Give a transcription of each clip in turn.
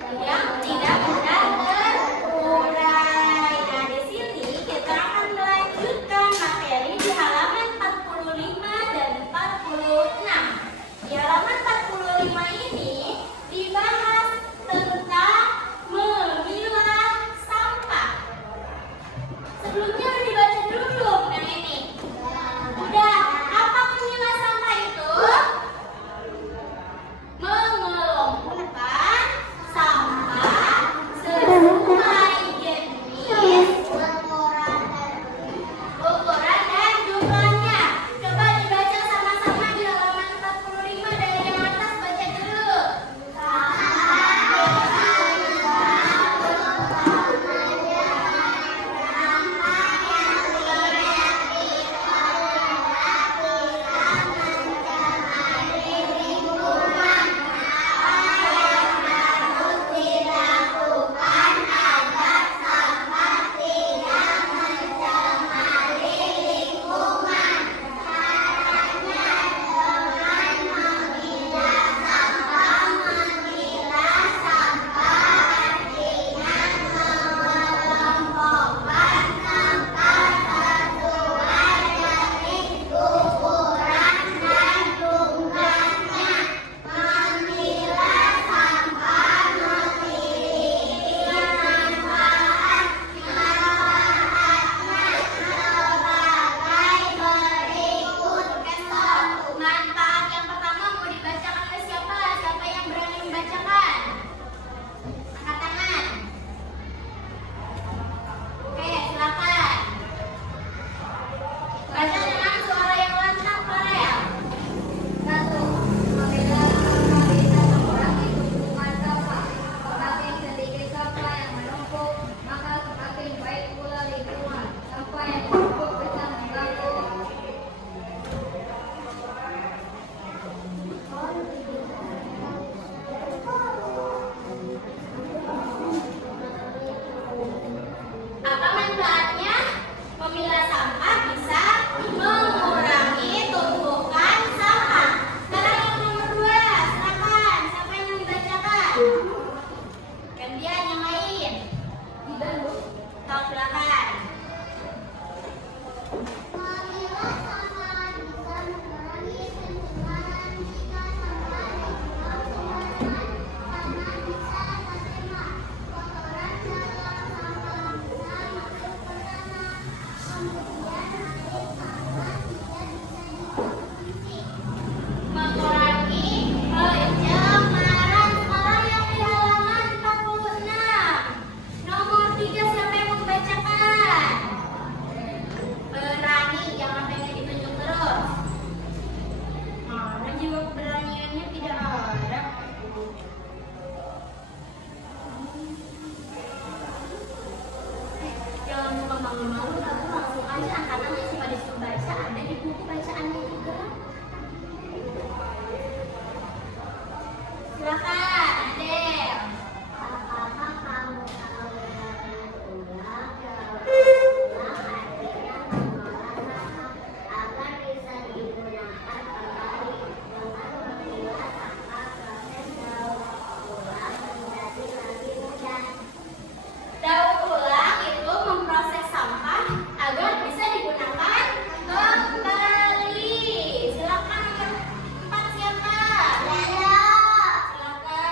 yang tidak mudah terurai. Nah, di sini kita akan melanjutkan materi di halaman 45 dan 46. Di halaman 45 ini dibahas tentang memilah sampah. Sebelumnya udah dibaca dulu belum? Nah ini udah. Apa memilah sampah itu? Mengelompokkan sampah sesuai jenis, ukuran dan jumlahnya. Coba dibaca sama-sama di halaman 45 dari yang atas, baca dulu. Manfaat yang pertama mau dibacakan oleh siapa? Siapa yang berani membacakan? Angkat tangan. Oke, silakan. Baca dengan suara yang lantang, Farel. 1. Memilah sampah bisa mengurangi tumpukan sampah. Semakin sedikit sampah yang menumpuk, maka semakin baik pula lingkungan. Sampah yang menumpuk bisa mengganggu Apa manfaatnya? Memilah sampah bisa mengurangi tumpukan sampah. Sekarang yang nomor 2, silakan. Siapa yang dibacakan? Gantian yang lain. Sok, silakan. Memilah sampah bisa mengurangi pencemaran jika sampah dibuang karena bisa tercemar. Kotoran dalam sampah bisa masuk ke tanah, kemudian nanti sampah tidak bisa dikonsumsi. Mengurangi pencemaran. Sekarang yang di halaman 46. Nomor 3, siapa yang membacakan? Berani, jangan pengen ditunjuk terus. Mana juga keberaniannya tidak ada. Jangan lupa malu-malu, tapi langsung aja angkat tangan supaya disuruh baca. Ada di buku bacaannya juga. Silakan, Adel. Apakah kamu tahu bagaimana artinya mengolah sampah agar bisa digunakan kembali dengan memilah sampah? Proses daur ulang menjadi lebih mudah. Daur ulang itu memproses sampah agar bisa digunakan kembali. Silakan nomor 4 siapa? Lelo. Silakan.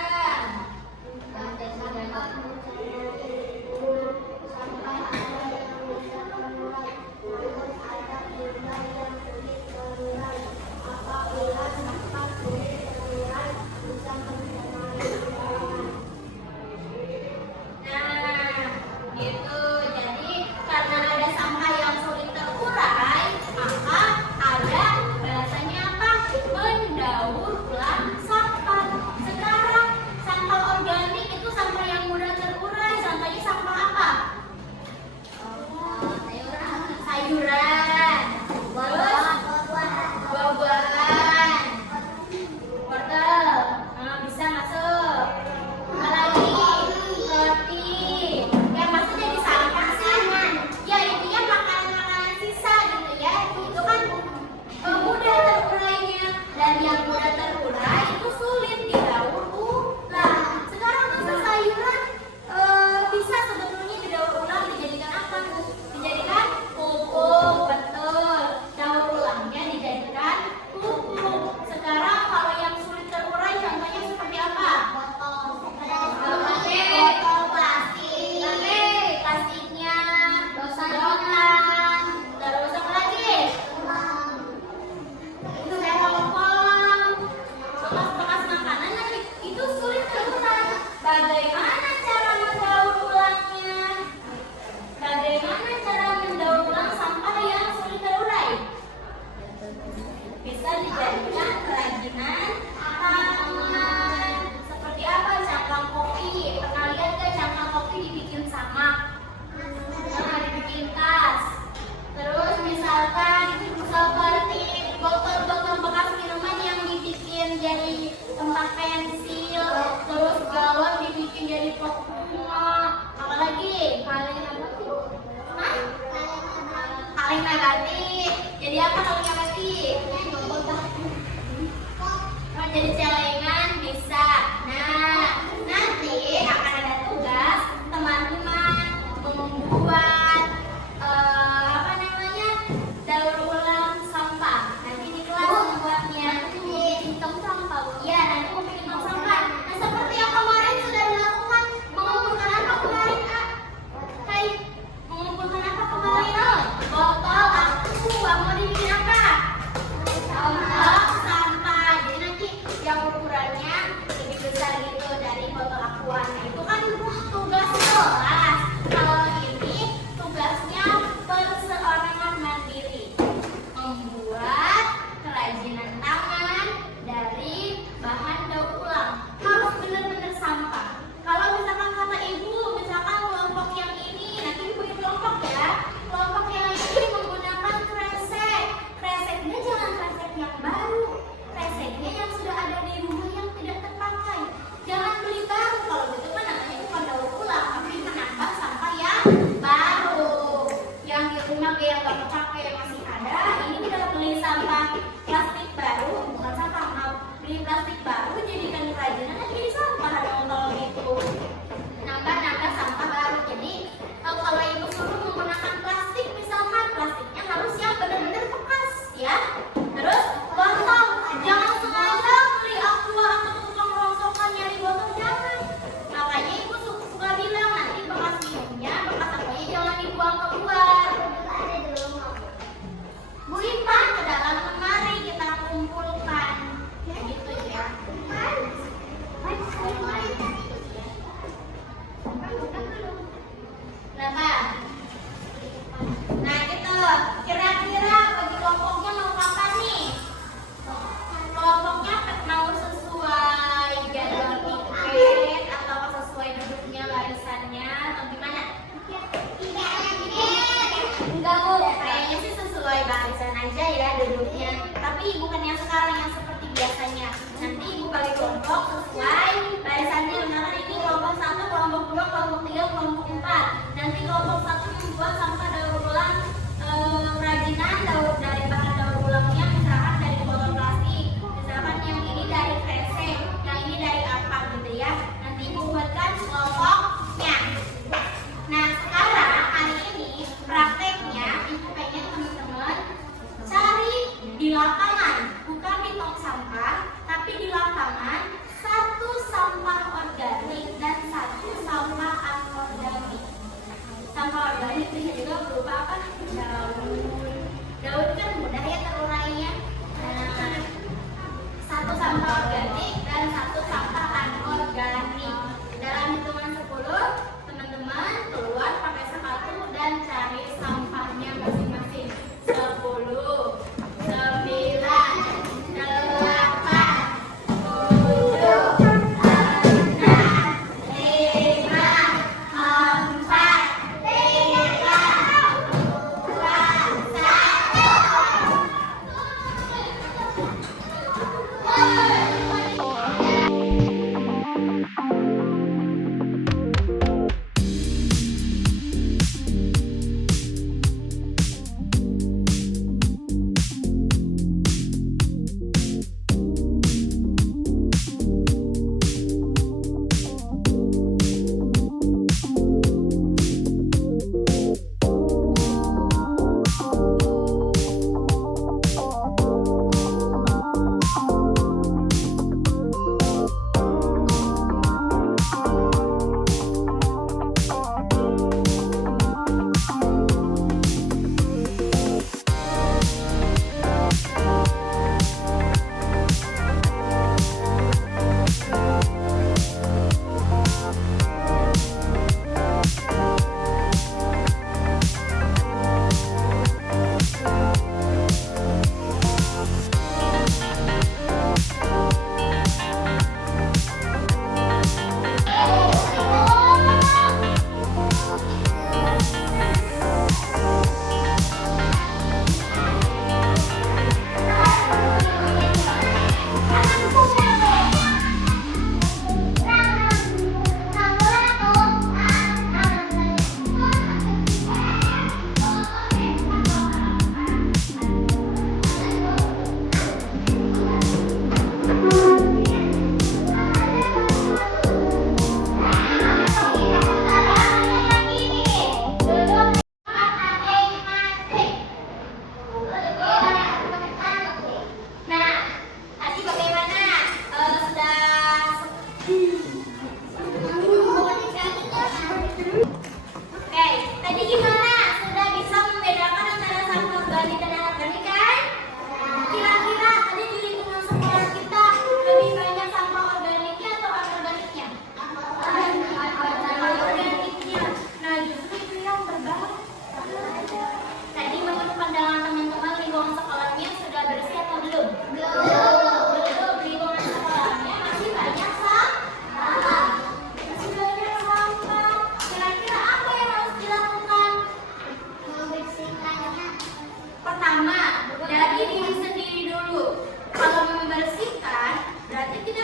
dari tempat pensil, terus galon dibikin jadi pot bunga. Apalagi kaleng negatif. Hah? Kaleng negatif. Jadi apa kaleng negatif? Oh, jadi celengan bisa. Nah, nanti akan ada tugas teman-teman membuat apa namanya, daur ulang sampah. Nanti di kelas membuatnya. Tong sampah. Iya, nanti mau bikin tong sampah. Nah, seperti yang kemarin sudah dilakukan, mengumpulkan apa kemarin, A? Hai, mengumpulkan apa kemarin? Botol, aku. Mau dibikin apa? Sampah, sampah. Jadi nanti yang ukurannya lebih besar gitu dari botol aqua. Nah, itu kan tugas kelas. Kalau ini tugasnya perseorangan mandiri, membuat kerajinan tangan dari bahan daur ulang. Harus benar-benar sampah. Kalau misalkan kata ibu, misalkan kelompok yang ini, nanti ibu kelompok ya. Kelompok yang ini menggunakan kresek. Kreseknya jangan kresek yang baru. Kreseknya yang sudah ada di rumah yang tidak terpakai. Jangan beli baru. Kalau gitu kan namanya bukan daur ulang, tapi menambah sampah yang baru. Yang di rumah yang nggak terpakai masih ada. Ini kita beli sampah plastik baru, bukan sampah, maaf. Beli plastik baru jadikan kerajinan, nanti jadi sampah dong kalau gitu. Nambah sampah baru. Jadi kalau ibu suruh menggunakan plastik, misalkan plastiknya harus yang benar-benar bekas ya. Terus botol, jangan sengaja beli aqua atau tukang rongsokan nyari botol, jangan. Makanya ibu suka bilang nanti bekas minumnya, bekas aquanya jangan dibuang keluar. Bu Ipan ke dalam lemari kita kumpulkan, gitu ya. Nah gitu, kira-kira bagi kelompoknya mau kapan nih? Kelompoknya mau sesuai jadwal piket atau sesuai duduknya barisannya atau gimana? Enggak Bu, kayaknya sih sesuai barisan aja ya duduknya. Tapi bukan yang sekarang yang seperti biasanya. Nanti ibu bagi kelompok sesuai barisannya. Misalkan ini kelompok 1, kelompok 2, kelompok 3, kelompok 4. Nanti kelompok 1 membuat sampah daur ulang kerajinan dari bahan daur ulangnya, misalkan dari botol plastik, misalkan yang ini dari kresek, yang ini dari apa gitu ya. Nanti ibu buatkan kelompoknya. Nah sekarang hari ini prakteknya ibu pengen teman-teman cari di lapangan, bukan di tong sampah, tapi di lapangan, satu sampah organik dan satu sampah anorganik. Sampah organik bisa juga berupa apa? Daun. Daun kan mudah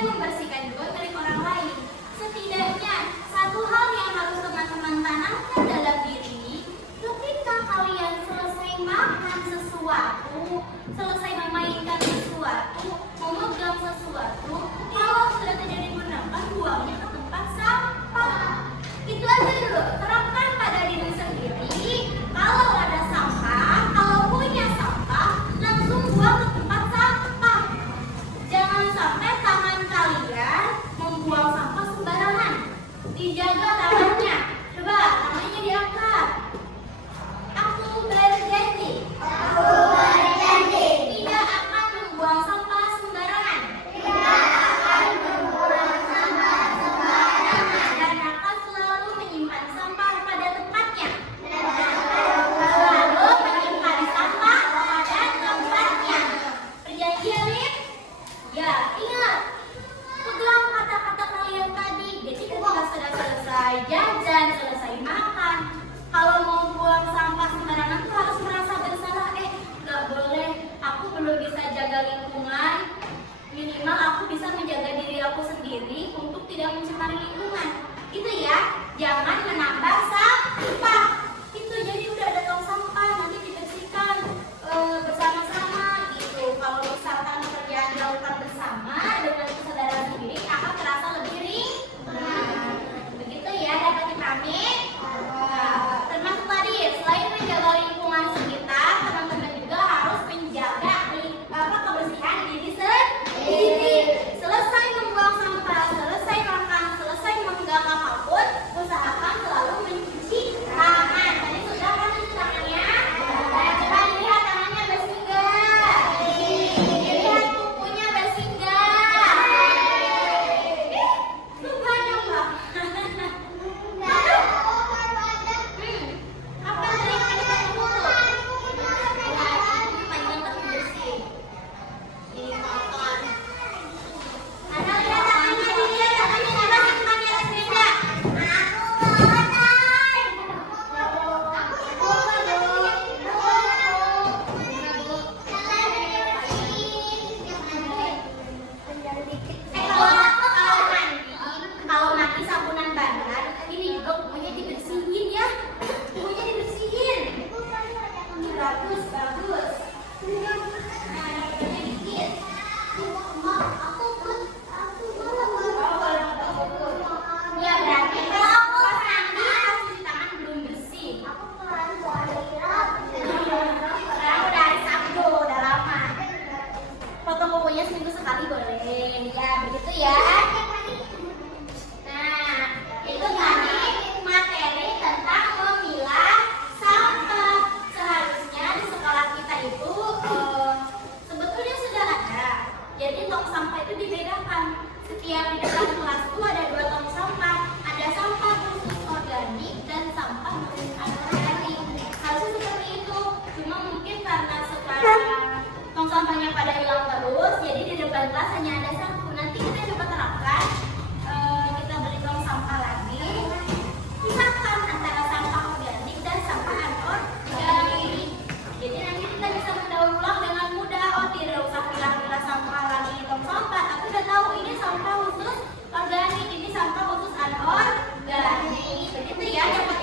membersihkan juga milik orang lain. Setidaknya satu hal yang harus teman-teman tanamkan dalam diri, ketika kalian selesai makan sesuatu, selesai memainkan sesuatu, memegang sesuatu, kalau sudah tidak digunakan, buangnya ke tempat sampah. Itu aja dulu, terapkan pada diri sendiri. Kalau ada sampah, kalau punya sampah, langsung buang ke tempat sampah. Jangan sampai tangan kalian membuang sampah sembarangan. Dijaga tangannya. Coba tangannya diangkat. Aku berjanji. Tidak akan membuang sampah sembarangan. Dan akan selalu menyimpan sampah pada tempatnya. Selalu menyimpan sampah pada tempatnya. Perjanjian, Lip? Ya, ingat. Pegang kata-kata kalian tadi. Jadi ketika sudah selesai jajan, selesai makan, kalau mau buang sampah sembarangan tuh harus merasa bersalah. Nggak boleh. Aku belum bisa jaga lingkungan. Minimal aku bisa menjaga diri aku sendiri untuk tidak mencemari lingkungan. Gitu ya. Jangan menambah sampah. Itu jadi udah ada tong sampah nanti dibersihkan bersama-sama gitu. Kalau misalkan pekerjaan dilakukan bersama dengan kesadaran sendiri akan terasa lebih ringan. Begitu ya, dapat dipahami? Termasuk tadi selain menjaga lingkungan sekitar, teman-teman juga harus menjaga kebersihan diri sendiri. Selesai membuang sampah, selesai makan, selesai memegang apapun, usahakan selalu mencuci tangan. Tadi sudah kan cuci tangannya? Nah, coba lihat tangannya bersih nggak? Lihat kukunya bersih nggak? Subhanallah. Apa tadi kita kuku? Ya, kuku panjang tapi bersih. Ini kotor. Ada lihat tangannya, dilihat tangannya coba simpan di atas meja. Kalau mandi sabunan bandar, ini juga kukunya dibersihin ya. Kukunya dibersihin. Bagus, bagus. Nah, kukunya dikit. Ya berarti kalau pas mandi pas cuci tangan belum bersih. Sekarang udah hari Sabtu, udah lama. Foto kukunya seminggu sekali boleh. Ya begitu ya. Nah, itu tadi materi tentang memilah sampah. Seharusnya di sekolah kita itu sebetulnya sudah ada. Jadi tong sampah itu dibedakan. Setiap di depan kelas itu ada 2 tong sampah. Ada sampah khusus organik dan sampah khusus anorganik. Harusnya seperti itu. Cuma mungkin karena sekarang tong sampahnya pada hilang terus, jadi di depan kelas hanya ada 1. Nanti kita coba terapkan. Kita beli tong sampah lagi. Pisahkan antara sampah organik dan sampah anorganik. Jadi nanti kita bisa mendaur ulang dengan mudah. Oh, tidak usah pilah-pilah sampah lagi di tong sampah, tapi udah tahu ini sampah khusus organik, ini sampah khusus anorganik. Begitu ya.